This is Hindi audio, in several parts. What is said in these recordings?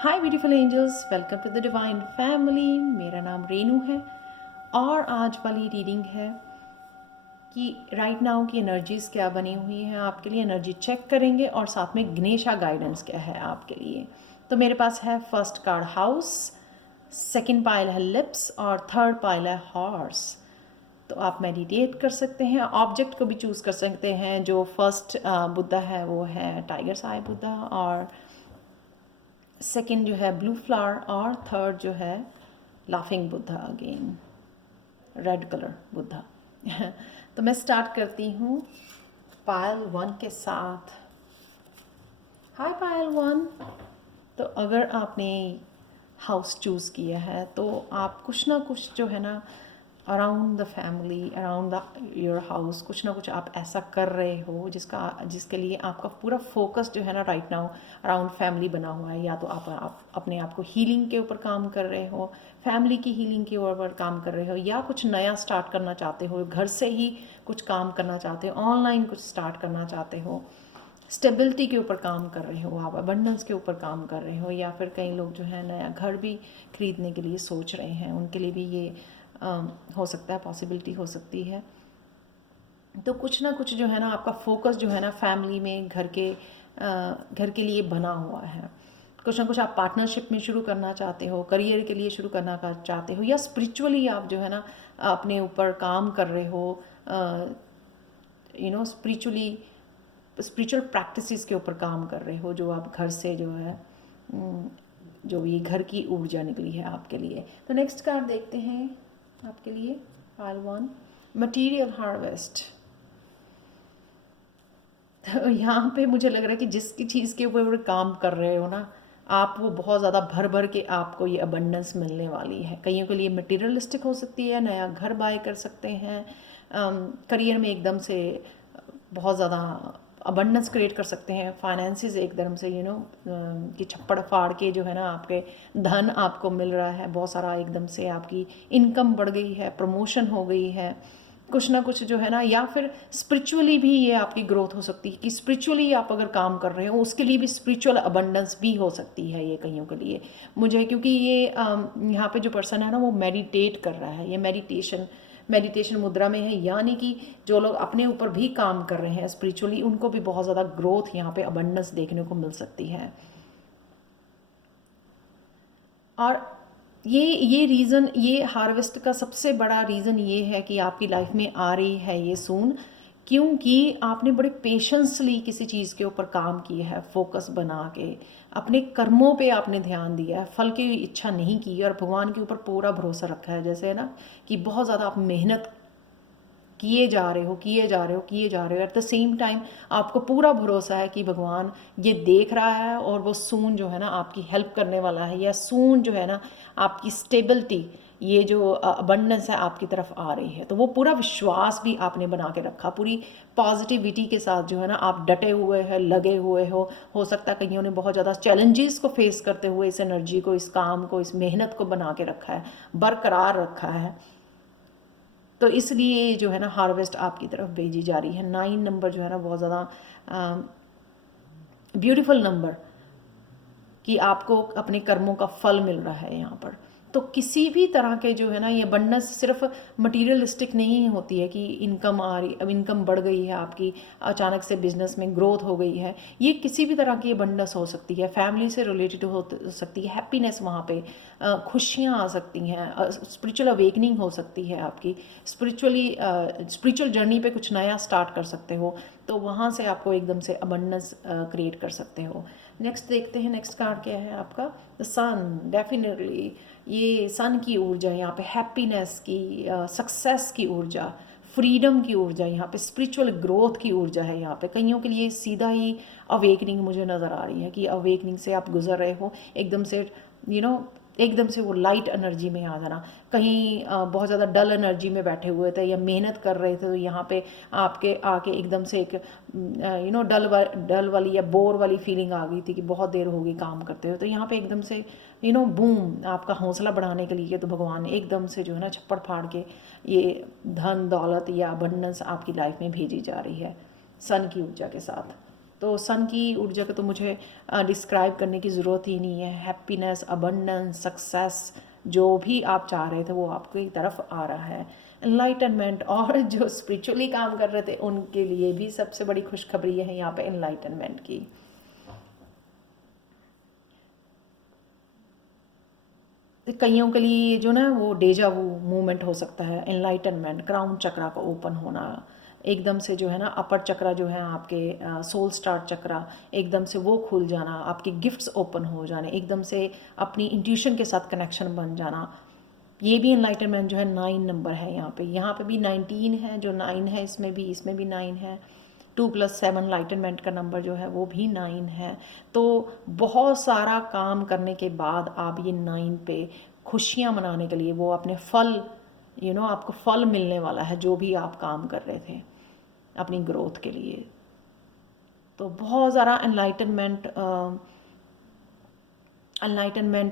Hi beautiful angels, welcome to the divine family. मेरा नाम रेनू है और आज वाली रीडिंग है कि राइट नाउ की एनर्जीज़ क्या बनी हुई हैं आपके लिए। एनर्जी चेक करेंगे और साथ में गनेशा गाइडेंस क्या है आपके लिए। तो मेरे पास है first card house, second pile है लिप्स और थर्ड पाइल है हॉर्स। तो आप मेडिटेट कर सकते हैं, ऑब्जेक्ट को भी चूज़ कर सकते हैं। जो फर्स्ट बुद्धा है वो है टाइगर आई बुद्धा, और सेकंड जो है ब्लू फ्लावर, और थर्ड जो है laughing Buddha, again red colour Buddha. तो मैं स्टार्ट करती हूँ पायल वन के साथ। हाय पायल वन। तो अगर आपने हाउस चूज़ किया है तो आप कुछ ना कुछ जो है ना around the family, around the your house, कुछ ना कुछ आप ऐसा कर रहे हो जिसके लिए आपका पूरा फोकस जो है ना राइट नाउ अराउंड फैमिली बना हुआ है। या तो आप अपने आप को हीलिंग के ऊपर काम कर रहे हो, फैमिली की हीलिंग के ऊपर काम कर रहे हो, या कुछ नया स्टार्ट करना चाहते हो, घर से ही कुछ काम करना चाहते हो, ऑनलाइन कुछ स्टार्ट करना चाहते हो, स्टेबिलिटी के ऊपर काम कर रहे हो, आप अबंडेंस के ऊपर काम कर रहे हो, या फिर कई लोग जो है नया घर भी खरीदने के लिए सोच रहे हैं, उनके लिए भी ये हो सकता है, पॉसिबिलिटी हो सकती है। तो कुछ ना कुछ जो है ना आपका फोकस जो है ना फैमिली में, घर के लिए बना हुआ है। कुछ ना कुछ आप पार्टनरशिप में शुरू करना चाहते हो, करियर के लिए शुरू करना चाहते हो, या स्पिरिचुअली आप जो है ना अपने ऊपर काम कर रहे हो, स्पिरिचुअल प्रैक्टिसेस के ऊपर काम कर रहे हो, जो आप घर से जो है जो ये घर की ऊर्जा निकली है आपके लिए। तो नेक्स्ट कार्ड देखते हैं आपके लिए, पाइल वन, मटीरियल हार्वेस्ट। तो यहाँ पे मुझे लग रहा है कि जिसकी चीज़ के ऊपर काम कर रहे हो ना आप, वो बहुत ज़्यादा भर भर के आपको ये अबंडेंस मिलने वाली है। कईयों के लिए मटेरियलिस्टिक हो सकती है, नया घर बाय कर सकते हैं, करियर में एकदम से बहुत ज़्यादा अबंडेंस क्रिएट कर सकते हैं, फाइनेंसिस एकदम से कि छप्पड़ फाड़ के जो है ना आपके धन आपको मिल रहा है बहुत सारा, एकदम से आपकी इनकम बढ़ गई है, प्रमोशन हो गई है, कुछ ना कुछ जो है ना। या फिर स्पिरिचुअली भी ये आपकी ग्रोथ हो सकती है कि स्पिरिचुअली आप अगर काम कर रहे हो उसके लिए भी स्पिरिचुअल अबंडेंस भी हो सकती है ये कईयों के लिए मुझे। क्योंकि ये यहाँ पे जो पर्सन है ना वो मेडिटेट कर रहा है, ये मेडिटेशन मुद्रा में है, यानी कि जो लोग अपने ऊपर भी काम कर रहे हैं स्पिरिचुअली, उनको भी बहुत ज़्यादा ग्रोथ यहाँ पे अबंडेंस देखने को मिल सकती है। और ये रीज़न, ये हार्वेस्ट का सबसे बड़ा रीज़न ये है कि आपकी लाइफ में आ रही है ये सून, क्योंकि आपने बड़े पेशेंसली किसी चीज़ के ऊपर काम किया है, फोकस बना के अपने कर्मों पे आपने ध्यान दिया है, फल की इच्छा नहीं की और भगवान के ऊपर पूरा भरोसा रखा है। जैसे है ना कि बहुत ज़्यादा आप मेहनत किए जा रहे हो, किए जा रहे हो, किए जा रहे हो, एट द सेम टाइम आपको पूरा भरोसा है कि भगवान ये देख रहा है और वो सून जो है ना आपकी हेल्प करने वाला है, या सून जो है ना आपकी स्टेबिलिटी, ये जो अबंडेंस है आपकी तरफ आ रही है। तो वो पूरा विश्वास भी आपने बना के रखा, पूरी पॉजिटिविटी के साथ जो है ना आप डटे हुए हैं, लगे हुए हो सकता है कईयों ने बहुत ज़्यादा चैलेंजेस को फेस करते हुए इस एनर्जी को, इस काम को, इस मेहनत को बना के रखा है, बरकरार रखा है। तो इसलिए जो है ना हार्वेस्ट आपकी तरफ भेजी जा रही है। 9 नंबर जो है ना बहुत ज़्यादा ब्यूटीफुल नंबर, कि आपको अपने कर्मों का फल मिल रहा है यहाँ पर। तो किसी भी तरह के जो है ना ये अबंडेंस सिर्फ मटीरियलिस्टिक नहीं होती है कि इनकम आ रही, अब इनकम बढ़ गई है आपकी, अचानक से बिजनेस में ग्रोथ हो गई है। ये किसी भी तरह की अबंडेंस हो सकती है, फैमिली से रिलेटेड हो सकती है, हैप्पीनेस वहाँ पे, खुशियाँ आ सकती हैं, स्पिरिचुअल अवेकनिंग हो सकती है आपकी, स्पिरिचुअल जर्नी पे कुछ नया स्टार्ट कर सकते हो, तो वहाँ से आपको एकदम से अबंडेंस क्रिएट कर सकते हो। नेक्स्ट देखते हैं, नेक्स्ट कार्ड क्या है आपका, द सन। डेफिनेटली ये सन की ऊर्जा यहाँ पे, हैप्पीनेस की, सक्सेस की ऊर्जा, फ्रीडम की ऊर्जा, यहाँ पे स्पिरिचुअल ग्रोथ की ऊर्जा है। यहाँ पे कईयों के लिए सीधा ही अवेकनिंग मुझे नज़र आ रही है कि अवेकनिंग से आप गुजर रहे हो, एकदम से एकदम से वो लाइट एनर्जी में आ जाना। कहीं बहुत ज़्यादा डल एनर्जी में बैठे हुए थे या मेहनत कर रहे थे, तो यहाँ पे आपके आके एकदम से एक डल वाली या बोर वाली फीलिंग आ गई थी कि बहुत देर हो गई काम करते हुए। तो यहाँ पे एकदम से बूम, आपका हौसला बढ़ाने के लिए तो भगवान ने एकदम से जो है ना छप्पड़ फाड़ के ये धन दौलत या अबंडेंस आपकी लाइफ में भेजी जा रही है सन की ऊर्जा के साथ। तो सन की ऊर्जा को तो मुझे डिस्क्राइब करने की ज़रूरत ही नहीं है। हैप्पीनेस, अबंडेंस, सक्सेस, जो भी आप चाह रहे थे वो आपकी तरफ आ रहा है। एनलाइटनमेंट, और जो स्पिरिचुअली काम कर रहे थे उनके लिए भी सबसे बड़ी खुशखबरी है यहाँ पे एनलाइटनमेंट की। कईयों के लिए जो ना वो डेजा वू मूवमेंट हो सकता है। एनलाइटनमेंट, क्राउन चक्रा का ओपन होना, एकदम से जो है ना अपर चक्रा जो है आपके सोल स्टार चक्रा, एकदम से वो खुल जाना, आपके गिफ्ट्स ओपन हो जाने, एकदम से अपनी इंट्यूशन के साथ कनेक्शन बन जाना। ये भी एनलाइटनमेंट जो है 9 नंबर है यहाँ पे भी 19 है, जो 9 है इसमें भी 9 है। 2+7 लाइटनमेंट का नंबर जो है वो भी 9 है। तो बहुत सारा काम करने के बाद आप ये 9 पे खुशियाँ मनाने के लिए, वो अपने फल आपको फल मिलने वाला है जो भी आप काम कर रहे थे अपनी ग्रोथ के लिए। तो बहुत ज़्यादा एनलाइटनमेंट,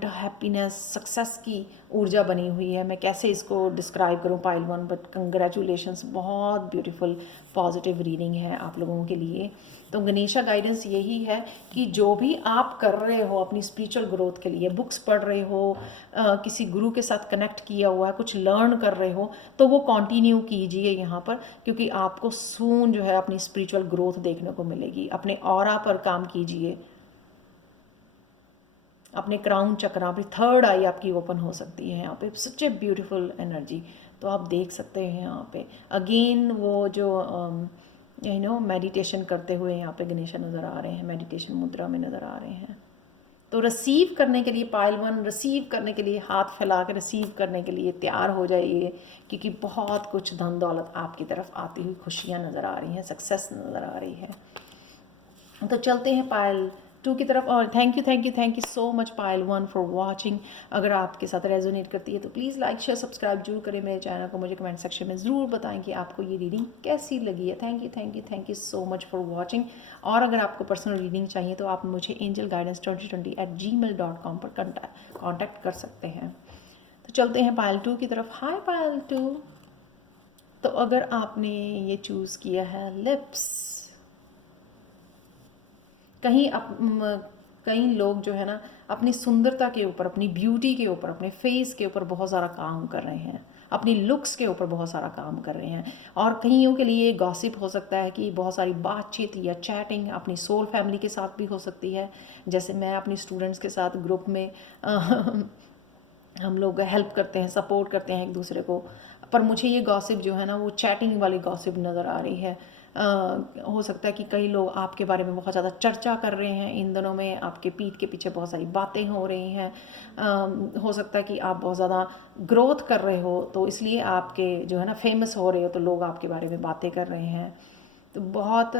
हैप्पीनेस, सक्सेस की ऊर्जा बनी हुई है। मैं कैसे इसको डिस्क्राइब करूं पाइल वन, बट कंग्रेचुलेशंस, बहुत ब्यूटीफुल पॉजिटिव रीडिंग है आप लोगों के लिए। तो गणेशा गाइडेंस यही है कि जो भी आप कर रहे हो अपनी स्पिरिचुअल ग्रोथ के लिए, बुक्स पढ़ रहे हो, किसी गुरु के साथ कनेक्ट किया हुआ है, कुछ लर्न कर रहे हो, तो वो कंटिन्यू कीजिए यहाँ पर, क्योंकि आपको सून जो है अपनी स्पिरिचुअल ग्रोथ देखने को मिलेगी। अपने ऑरा पर काम कीजिए, अपने क्राउन चक्र, अपनी थर्ड आई आपकी ओपन हो सकती है यहाँ पे। सच ए ब्यूटीफुल एनर्जी। तो आप देख सकते हैं यहाँ पे अगेन वो जो मेडिटेशन करते हुए यहाँ पे गणेशा नज़र आ रहे हैं, मेडिटेशन मुद्रा में नज़र आ रहे हैं। तो रिसीव करने के लिए पाइल वन, रिसीव करने के लिए हाथ फैला कर रिसीव करने के लिए तैयार हो जाइए, क्योंकि बहुत कुछ धन दौलत आपकी तरफ आती हुई खुशियाँ नज़र आ रही हैं, सक्सेस नज़र आ रही है। तो चलते हैं पायल 2 की तरफ। और thank you so much Payal 1 for watching. अगर आपके साथ रेजोनेट करती है तो प्लीज़ लाइक शेयर सब्सक्राइब जरूर करें मेरे चैनल को। मुझे कमेंट सेक्शन में ज़रूर बताएं कि आपको ये रीडिंग कैसी लगी है। Thank you so much for watching. और अगर आपको पर्सनल रीडिंग चाहिए तो आप मुझे angelguidance2020@gmail.com पर कॉन्टैक्ट कर सकते हैं। तो चलते हैं पायल 2 की तरफ। हाय पायल 2। तो अगर आपने ये चूज़ किया है लिप्स, कई लोग जो है ना अपनी सुंदरता के ऊपर, अपनी ब्यूटी के ऊपर, अपने फेस के ऊपर बहुत सारा काम कर रहे हैं, अपनी लुक्स के ऊपर बहुत सारा काम कर रहे हैं। और कईयों के लिए गॉसिप हो सकता है कि बहुत सारी बातचीत या चैटिंग अपनी सोल फैमिली के साथ भी हो सकती है। जैसे मैं अपनी स्टूडेंट्स के साथ ग्रुप में हम लोग हेल्प करते हैं, सपोर्ट करते हैं एक दूसरे को। पर मुझे ये गॉसिप जो है ना वो चैटिंग वाली गॉसिप नज़र आ रही है। हो सकता है कि कई लोग आपके बारे में बहुत ज़्यादा चर्चा कर रहे हैं इन दिनों में, आपके पीठ के पीछे बहुत सारी बातें हो रही हैं। हो सकता है कि आप बहुत ज़्यादा ग्रोथ कर रहे हो, तो इसलिए आपके जो है ना फेमस हो रहे हो, तो लोग आपके बारे में बातें कर रहे हैं। तो बहुत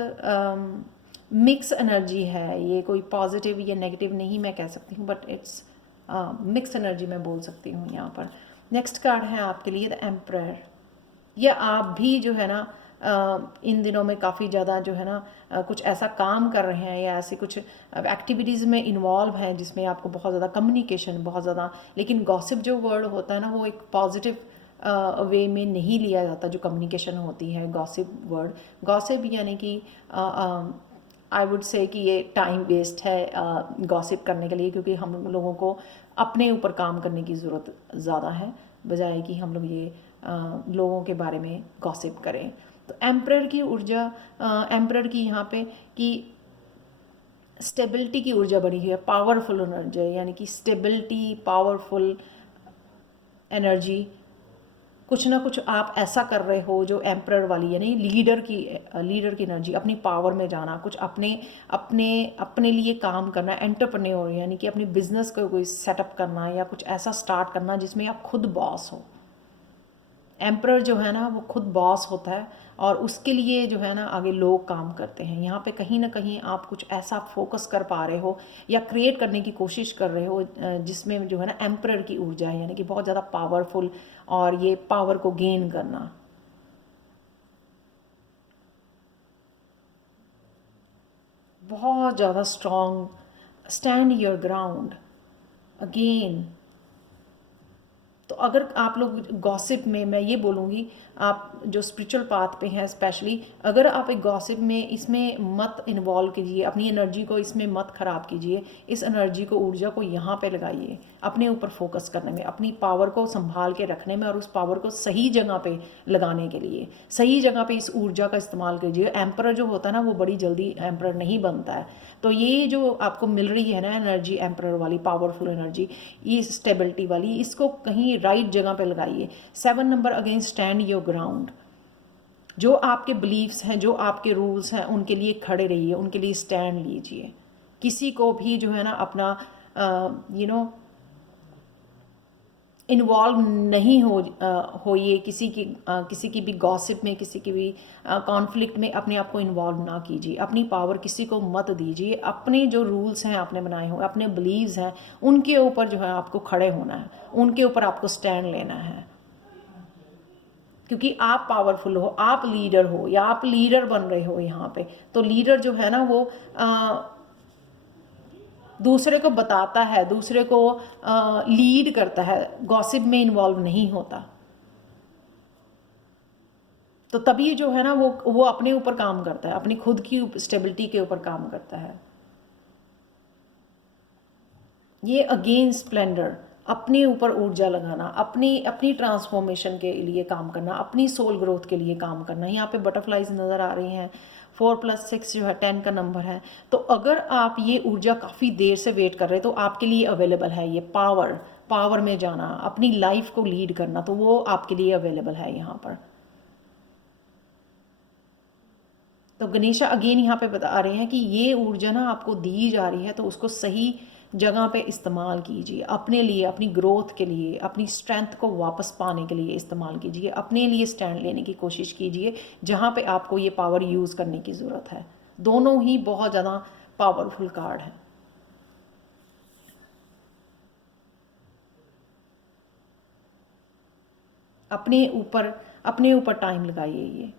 मिक्स एनर्जी है ये, कोई पॉजिटिव या नेगेटिव नहीं मैं कह सकती हूँ, बट इट्स मिक्स एनर्जी मैं बोल सकती हूँ यहाँ पर। नेक्स्ट कार्ड है आपके लिए द एम्परर। या आप भी जो है ना इन दिनों में काफ़ी ज़्यादा जो है ना कुछ ऐसा काम कर रहे हैं या ऐसी कुछ एक्टिविटीज़ में इन्वॉल्व हैं जिसमें आपको बहुत ज़्यादा कम्युनिकेशन, बहुत ज़्यादा, लेकिन गॉसिप जो वर्ड होता है ना वो एक पॉजिटिव वे में नहीं लिया जाता। जो कम्युनिकेशन होती है गॉसिप वर्ड, गॉसिप यानी कि आई वुड से कि ये टाइम वेस्ट है गॉसिप करने के लिए, क्योंकि हम लोगों को अपने ऊपर काम करने की ज़रूरत ज़्यादा है, बजाय कि हम लोग ये लोगों के बारे में गॉसिप करें। तो एम्परर की ऊर्जा, एम्परर की यहाँ पे कि स्टेबिलिटी की ऊर्जा बढ़ी हुई है, पावरफुल एनर्जी, यानी कि स्टेबिलिटी, पावरफुल एनर्जी। कुछ ना कुछ आप ऐसा कर रहे हो जो एम्परर वाली, यानी लीडर की एनर्जी, अपनी पावर में जाना, कुछ अपने अपने अपने लिए काम करना, एंटरप्रेन्योर यानी कि अपनी बिजनेस को कोई सेटअप करना या कुछ ऐसा स्टार्ट करना जिसमें आप खुद बॉस हो। एम्परर जो है ना वो खुद बॉस होता है और उसके लिए जो है ना आगे लोग काम करते हैं। यहाँ पे कहीं ना कहीं आप कुछ ऐसा फोकस कर पा रहे हो या क्रिएट करने की कोशिश कर रहे हो जिसमें जो है ना एम्परर की ऊर्जा है, यानी कि बहुत ज़्यादा पावरफुल, और ये पावर को गेन करना। बहुत ज़्यादा strong, stand your ground again. तो अगर आप लोग गॉसिप में, मैं ये बोलूँगी, आप जो स्पिरिचुअल पाथ पे हैं स्पेशली, अगर आप एक गॉसिप में इसमें मत इन्वॉल्व कीजिए, अपनी एनर्जी को इसमें मत ख़राब कीजिए। इस एनर्जी को, ऊर्जा को यहाँ पे लगाइए, अपने ऊपर फोकस करने में, अपनी पावर को संभाल के रखने में और उस पावर को सही जगह पे लगाने के लिए सही जगह पे इस ऊर्जा का इस्तेमाल कीजिए। एम्परर जो होता है ना, वो बड़ी जल्दी एम्परर नहीं बनता है। तो ये जो आपको मिल रही है ना एनर्जी, एम्परर वाली पावरफुल एनर्जी, ये स्टेबिलिटी वाली, इसको कहीं राइट जगह पे लगाइए। 7 number, again stand your ground. जो आपके बिलीव्स हैं, जो आपके रूल्स हैं, उनके लिए खड़े रहिए, उनके लिए स्टैंड लीजिए। किसी को भी जो है ना अपना इन्वॉल्व नहीं होइए किसी की भी गॉसिप में, किसी की भी कॉन्फ्लिक्ट में अपने आप को इन्वॉल्व ना कीजिए। अपनी पावर किसी को मत दीजिए। अपने जो रूल्स हैं आपने बनाए हुए, अपने बिलीव्स हैं, उनके ऊपर जो है आपको खड़े होना है, उनके ऊपर आपको स्टैंड लेना है। क्योंकि आप पावरफुल हो, आप लीडर हो, या आप लीडर बन रहे हो यहाँ पे। तो लीडर जो है ना वो दूसरे को बताता है, दूसरे को लीड करता है, गॉसिप में इन्वॉल्व नहीं होता। तो तभी जो है ना वो अपने ऊपर काम करता है, अपनी खुद की स्टेबिलिटी के ऊपर काम करता है। ये अगेन स्प्लेंडर, अपने ऊपर ऊर्जा लगाना, अपनी अपनी ट्रांसफॉर्मेशन के लिए काम करना, अपनी सोल ग्रोथ के लिए काम करना। यहाँ पे बटरफ्लाइज नज़र आ रही हैं। 4+6 जो है 10 का नंबर है। तो अगर आप ये ऊर्जा काफ़ी देर से वेट कर रहे हैं तो आपके लिए अवेलेबल है ये पावर में जाना, अपनी लाइफ को लीड करना, तो वो आपके लिए अवेलेबल है यहाँ पर। तो गणेशा अगेन यहाँ पे बता रहे हैं कि ये ऊर्जा ना आपको दी जा रही है, तो उसको सही जगह पे इस्तेमाल कीजिए, अपने लिए, अपनी ग्रोथ के लिए, अपनी स्ट्रेंथ को वापस पाने के लिए इस्तेमाल कीजिए, अपने लिए स्टैंड लेने की कोशिश कीजिए जहाँ पे आपको ये पावर यूज़ करने की ज़रूरत है। दोनों ही बहुत ज़्यादा पावरफुल कार्ड हैं। अपने ऊपर टाइम लगाइए। ये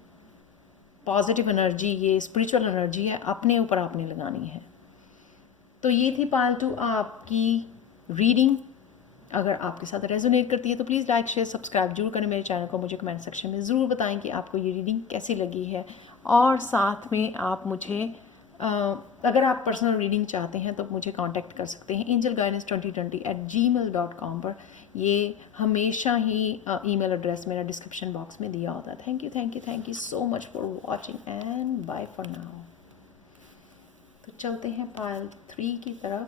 पॉजिटिव एनर्जी, ये स्पिरिचुअल एनर्जी है, अपने ऊपर आपने लगानी है। तो ये थी पालतू आपकी रीडिंग। अगर आपके साथ रेजोनेट करती है तो प्लीज़ लाइक, शेयर, सब्सक्राइब जरूर करें मेरे चैनल को। मुझे कमेंट सेक्शन में ज़रूर बताएं कि आपको ये रीडिंग कैसी लगी है। और साथ में आप मुझे अगर आप पर्सनल रीडिंग चाहते हैं तो मुझे कांटेक्ट कर सकते हैं angelguidance2020@gmail.com पर। ये हमेशा ही ईमेल एड्रेस मेरा डिस्क्रिप्शन बॉक्स में दिया होता है। Thank you so much for watching and bye for now. तो चलते हैं पाइल 3 की तरफ।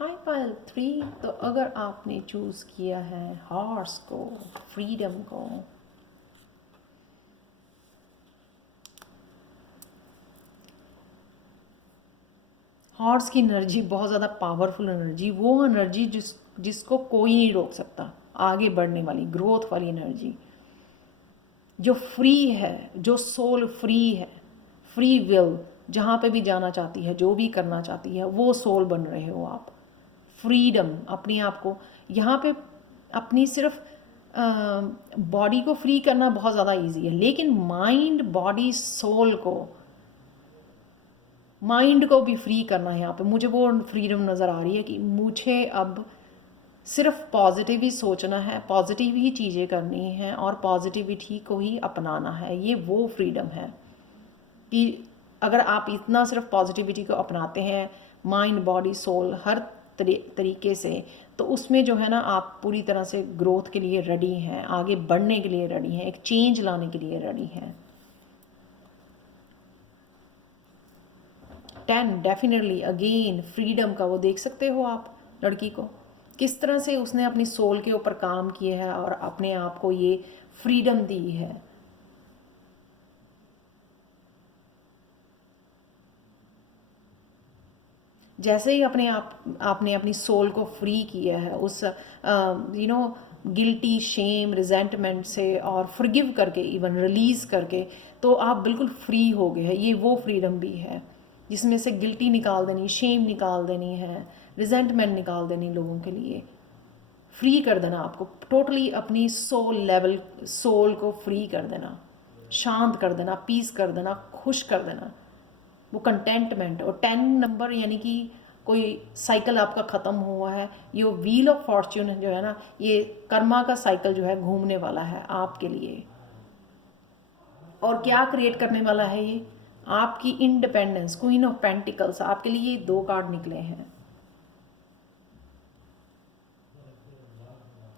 Hi pile 3। तो अगर आपने चूज़ किया है हॉर्स को, फ्रीडम को, हॉर्स की एनर्जी बहुत ज़्यादा पावरफुल एनर्जी, वो एनर्जी जिसको कोई नहीं रोक सकता, आगे बढ़ने वाली, ग्रोथ वाली एनर्जी, जो फ्री है, जो सोल फ्री है, फ्री विल, जहाँ पे भी जाना चाहती है, जो भी करना चाहती है, वो सोल बन रहे हो आप। फ्रीडम, अपने आप को यहाँ पे अपनी सिर्फ बॉडी को फ्री करना बहुत ज़्यादा इजी है, लेकिन माइंड, बॉडी, सोल को, माइंड को भी फ्री करना है यहाँ पे। मुझे वो फ्रीडम नज़र आ रही है कि मुझे अब सिर्फ पॉजिटिव ही सोचना है, पॉजिटिव ही चीज़ें करनी हैं और पॉजिटिविटी को ही अपनाना है। ये वो फ्रीडम है कि अगर आप इतना सिर्फ पॉजिटिविटी को अपनाते हैं, माइंड, बॉडी, सोल, हर तरीके से, तो उसमें जो है ना आप पूरी तरह से ग्रोथ के लिए रेडी हैं, आगे बढ़ने के लिए रेडी हैं, एक चेंज लाने के लिए रेडी हैं। 10 डेफिनेटली अगेन फ्रीडम का, वो देख सकते हो आप लड़की को किस तरह से उसने अपनी सोल के ऊपर काम किया है और अपने आप को ये फ्रीडम दी है। जैसे ही आपने अपनी सोल को फ्री किया है उस गिल्टी, शेम, रिजेंटमेंट से, और फॉरगिव करके, इवन रिलीज़ करके, तो आप बिल्कुल फ्री हो गए हैं। ये वो फ्रीडम भी है जिसमें से गिल्टी निकाल देनी, शेम निकाल देनी है, रिजेंटमेंट निकाल देनी, लोगों के लिए फ्री कर देना, आपको टोटली अपनी सोल को फ्री कर देना, शांत कर देना, पीस कर देना, खुश कर देना, वो कंटेंटमेंट। और 10 नंबर यानी कि कोई साइकिल आपका ख़त्म हुआ है। ये व्हील ऑफ फॉर्च्यून जो है ना, ये कर्मा का साइकिल जो है घूमने वाला है आपके लिए। और क्या क्रिएट करने वाला है ये? आपकी इंडिपेंडेंस, क्वीन ऑफ पेंटिकल्स, आपके लिए ये 2 कार्ड निकले हैं।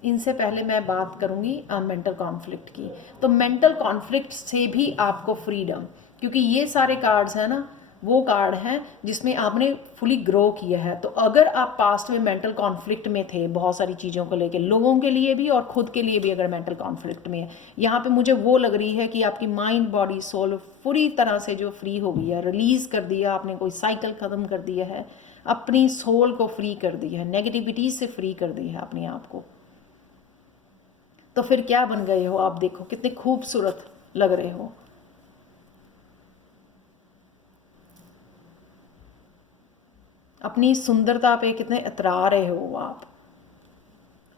इनसे पहले मैं बात करूंगी मेंटल कॉन्फ्लिक्ट की। तो मेंटल कॉन्फ्लिक्ट से भी आपको फ्रीडम, क्योंकि ये सारे कार्ड्स हैं ना, वो कार्ड हैं जिसमें आपने फुली ग्रो किया है। तो अगर आप पास्ट में मेंटल कॉन्फ्लिक्ट में थे बहुत सारी चीज़ों को लेके, लोगों के लिए भी और खुद के लिए भी, अगर मेंटल कॉन्फ्लिक्ट में है, यहाँ पे मुझे वो लग रही है कि आपकी माइंड बॉडी सोल पूरी तरह से जो फ्री हो गई है, रिलीज़ कर दिया आपने, कोई साइकिल ख़त्म कर दिया है, अपनी सोल को फ्री कर दिया है, नेगेटिविटी से फ्री कर दी है अपने आप को। तो फिर क्या बन गए हो आप? देखो कितने खूबसूरत लग रहे हो। अपनी सुंदरता पे कितने इतरा रहे हो आप।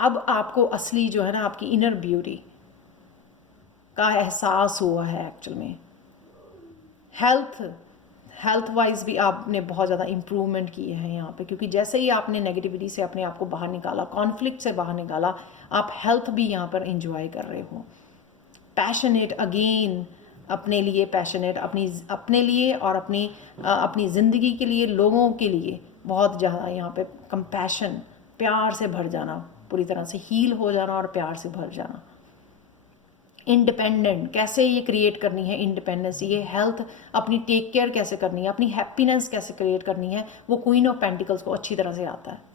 अब आपको असली जो है ना, आपकी इनर ब्यूटी का एहसास हुआ है एक्चुअल में। हेल्थ वाइज भी आपने बहुत ज़्यादा इम्प्रूवमेंट की है यहाँ पे, क्योंकि जैसे ही आपने नेगेटिविटी से अपने आप को बाहर निकाला, कॉन्फ्लिक्ट से बाहर निकाला, आप हेल्थ भी यहाँ पर इंजॉय कर रहे हो। पैशनेट अगेन, अपने लिए पैशनेट, अपने लिए और अपनी ज़िंदगी के लिए, लोगों के लिए बहुत ज़्यादा यहाँ पे कंपैशन, प्यार से भर जाना, पूरी तरह से हील हो जाना और प्यार से भर जाना। इंडिपेंडेंट कैसे ये क्रिएट करनी है इंडिपेंडेंस, ये हेल्थ अपनी टेक केयर कैसे करनी है, अपनी हैप्पीनेस कैसे क्रिएट करनी है, वो क्वीन ऑफ पेंटिकल्स को अच्छी तरह से आता है।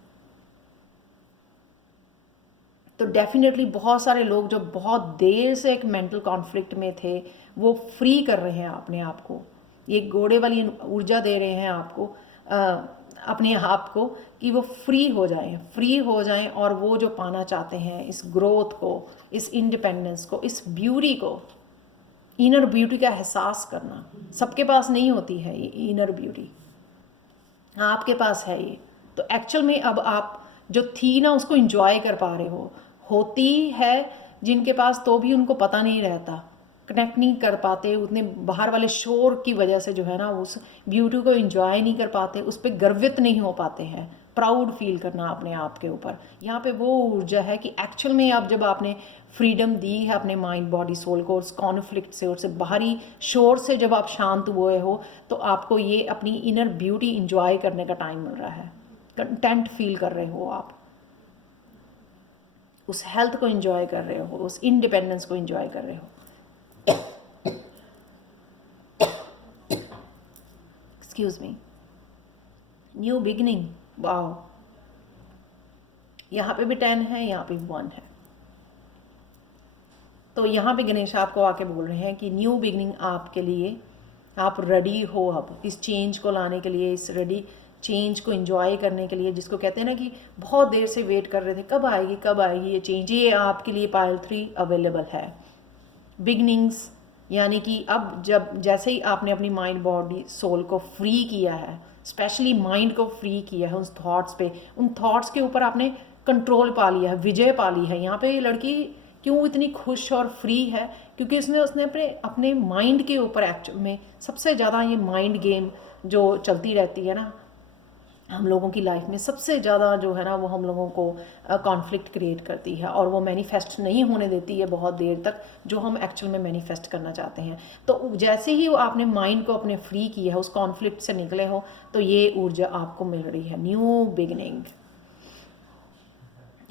तो डेफिनेटली बहुत सारे लोग जो बहुत देर से एक मेंटल कॉन्फ्लिक्ट में थे, वो फ्री कर रहे हैं अपने आप को। ये घोड़े वाली ऊर्जा दे रहे हैं आपको, अपने आप को, कि वो फ्री हो जाएं और वो जो पाना चाहते हैं, इस ग्रोथ को, इस इंडिपेंडेंस को, इस ब्यूटी को, इनर ब्यूटी का एहसास करना। सबके पास नहीं होती है ये इनर ब्यूटी, आपके पास है ये। तो एक्चुअल में अब आप जो थी ना, उसको इंजॉय कर पा रहे हो। होती है जिनके पास, तो भी उनको पता नहीं रहता, कनेक्ट नहीं कर पाते, उतने बाहर वाले शोर की वजह से जो है ना, उस ब्यूटी को इंजॉय नहीं कर पाते, उस पर गर्वित नहीं हो पाते हैं, प्राउड फील करना अपने आप के ऊपर। यहाँ पे वो ऊर्जा है कि एक्चुअल में अब जब आपने फ्रीडम दी है अपने माइंड बॉडी सोल को, उस कॉन्फ्लिक्ट से, और से बाहरी शोर से जब आप शांत हुए हो, तो आपको ये अपनी इनर ब्यूटी इंजॉय करने का टाइम मिल रहा है। कंटेंट फील कर रहे हो आप, उस हेल्थ को एंजॉय कर रहे हो, उस इंडिपेंडेंस को एंजॉय कर रहे हो। Excuse me. New beginning, wow. यहाँ पे भी 10 है, यहाँ पे भी 1 है। तो यहाँ पे गणेश आपको आके बोल रहे हैं कि न्यू बिगनिंग आपके लिए, आप रेडी हो अब इस चेंज को लाने के लिए, इस चेंज को एंजॉय करने के लिए, जिसको कहते हैं ना कि बहुत देर से वेट कर रहे थे, कब आएगी ये चेंज, ये आपके लिए पायल 3 अवेलेबल है। बिगनिंग्स, यानी कि अब जब जैसे ही आपने अपनी माइंड बॉडी सोल को फ्री किया है, स्पेशली माइंड को फ्री किया है उस थॉट्स पे, उन थॉट्स के ऊपर आपने कंट्रोल पा लिया है, विजय पा ली है। यहाँ पे ये लड़की क्यों इतनी खुश और फ्री है? क्योंकि उसने अपने माइंड के ऊपर, एक्चुअल में सबसे ज़्यादा ये माइंड गेम जो चलती रहती है ना हम लोगों की लाइफ में, सबसे ज़्यादा जो है ना, वो हम लोगों को कॉन्फ्लिक्ट क्रिएट करती है, और वो मैनिफेस्ट नहीं होने देती है बहुत देर तक जो हम एक्चुअल में मैनिफेस्ट करना चाहते हैं। तो जैसे ही वो आपने माइंड को अपने फ्री किया है, उस कॉन्फ्लिक्ट से निकले हो, तो ये ऊर्जा आपको मिल रही है, न्यू बिगनिंग।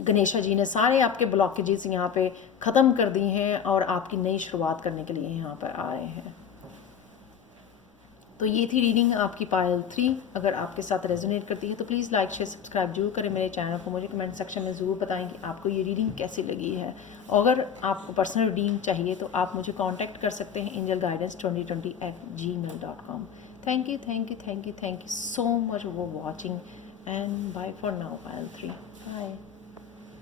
गणेशा जी ने सारे आपके ब्लॉकेजेस यहाँ पे ख़त्म कर दिए हैं और आपकी नई शुरुआत करने के लिए यहाँ पर आए हैं। तो ये थी रीडिंग आपकी पायल 3। अगर आपके साथ रेजोनेट करती है तो प्लीज़ लाइक शेयर सब्सक्राइब जरूर करें मेरे चैनल को। मुझे कमेंट सेक्शन में ज़रूर बताएं कि आपको ये रीडिंग कैसी लगी है। अगर आपको पर्सनल रीडिंग चाहिए तो आप मुझे कांटेक्ट कर सकते हैं angelguidance2020@gmail.com। Thank you so much for watching and bye for now pile 3। Bye.